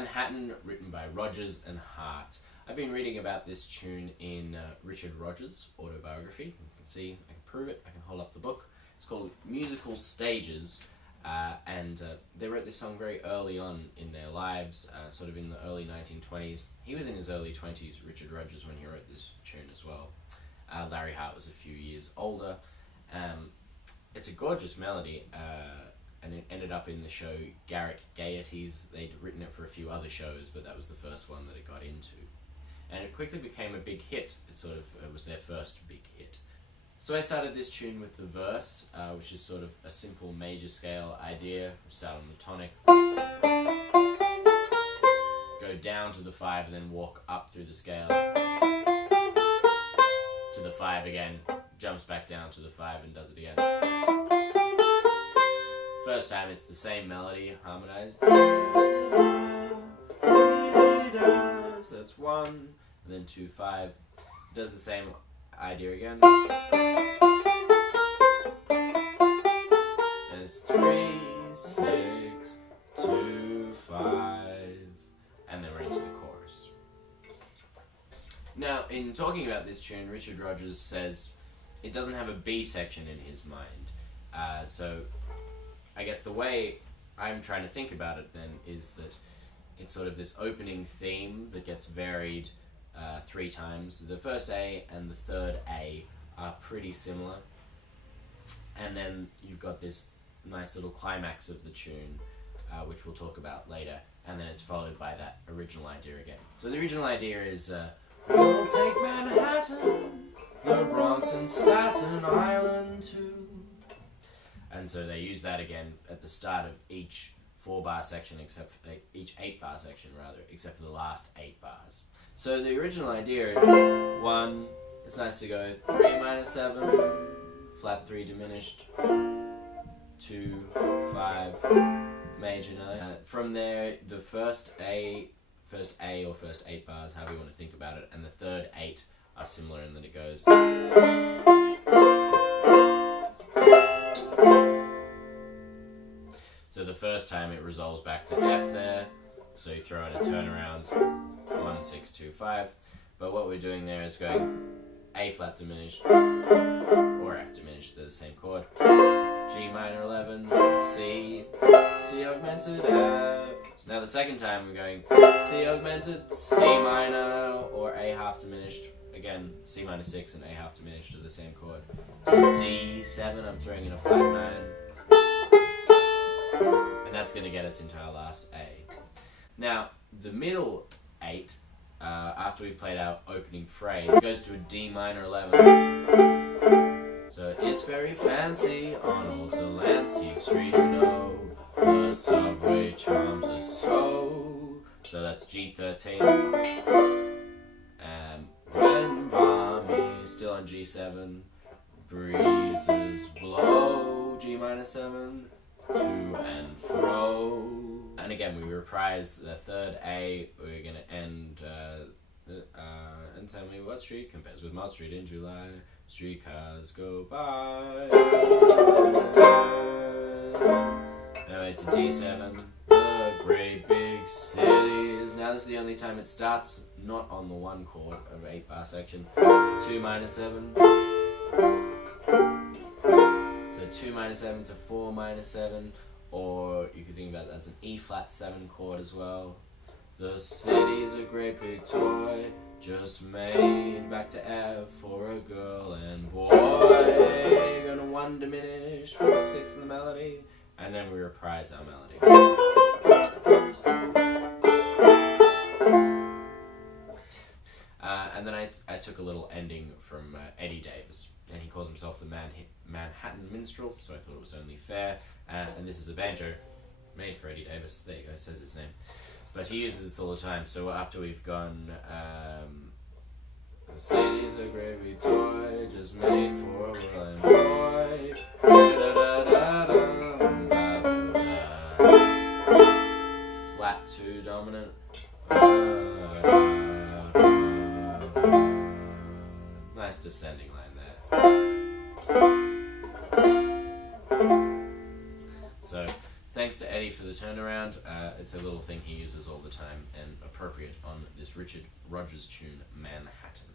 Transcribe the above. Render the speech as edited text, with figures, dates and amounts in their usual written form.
Manhattan, written by Rodgers and Hart. I've been reading about this tune in Richard Rodgers' autobiography. You can see, I can prove it, I can hold up the book. It's called Musical Stages, and they wrote this song very early on in their lives, sort of in the early 1920s. He was in his early 20s, Richard Rodgers, when he wrote this tune as well. Larry Hart was a few years older. It's a gorgeous melody, and it ended up in the show Garrick Gaieties. They'd written it for a few other shows, but that was the first one that it got into. And it quickly became a big hit. It was their first big hit. So I started this tune with the verse, which is sort of a simple major scale idea. We start on the tonic, go down to the 5, and then walk up through the scale to the 5 again, jumps back down to the 5 and does it again. First time it's the same melody, harmonized. So that's 1, and then 2, 5. Does the same idea again. There's 3, 6, 2, 5, and then we're into the chorus. Now, in talking about this tune, Richard Rodgers says it doesn't have a B section in his mind. So I guess the way I'm trying to think about it then is that it's sort of this opening theme that gets varied 3 times. The first A and the third A are pretty similar, and then you've got this nice little climax of the tune, which we'll talk about later, and then it's followed by that original idea again. So the original idea is we'll take Manhattan, the Bronx and Staten Island too. And so they use that again at the start of each 4-bar section, except for, each 8-bar section rather, except for the last 8 bars. So the original idea is 1, it's nice to go 3 minor 7, flat 3 diminished, 2, 5, major 9. From there, the first A or first 8 bars, however you want to think about it, and the third 8 are similar in that it goes. So the first time it resolves back to F there, so you throw in a turnaround, 1, 6, 2, 5. But what we're doing there is going A flat diminished, or F diminished, they're the same chord, G minor 11, C, C augmented, F. Now the second time we're going C augmented, C minor, or A half diminished. Again, C minor 6 and A half diminished are the same chord. D7, I'm throwing in a flat 9. And that's going to get us into our last A. Now, the middle 8, after we've played our opening phrase, goes to a D minor 11. So, it's very fancy on old Delancey Street, you know, the subway charms us so. So that's G13. And when balmy, still on G7, breezes blow, G minor 7. To and fro. And again, we reprise the third A. We're going to end and tell me what street compares with Mott Street in July. Streetcars go by. Now into D7. The great big cities. Now this is the only time it starts not on the 1 chord of 8-bar section. 2 minor 7. 2 minor 7 to 4 minor 7, or you could think about that as an E flat 7 chord as well. The city's a great big toy, just made back to F for a girl and boy. Gonna 1 diminish with a 6 in the melody, and then we reprise our melody. And then I took a little ending from Eddy Davis, and he calls himself the Manhattan Minstrel, so I thought it was only fair. And this is a banjo made for Eddy Davis. There you go, it says his name. But he uses this all the time, so after we've gone, the city's a great big toy, just made for a girl and boy. Flat 2 dominant. Nice descending line there. So thanks to Eddie for the turnaround. It's a little thing he uses all the time and appropriate on this Richard Rodgers tune, Manhattan.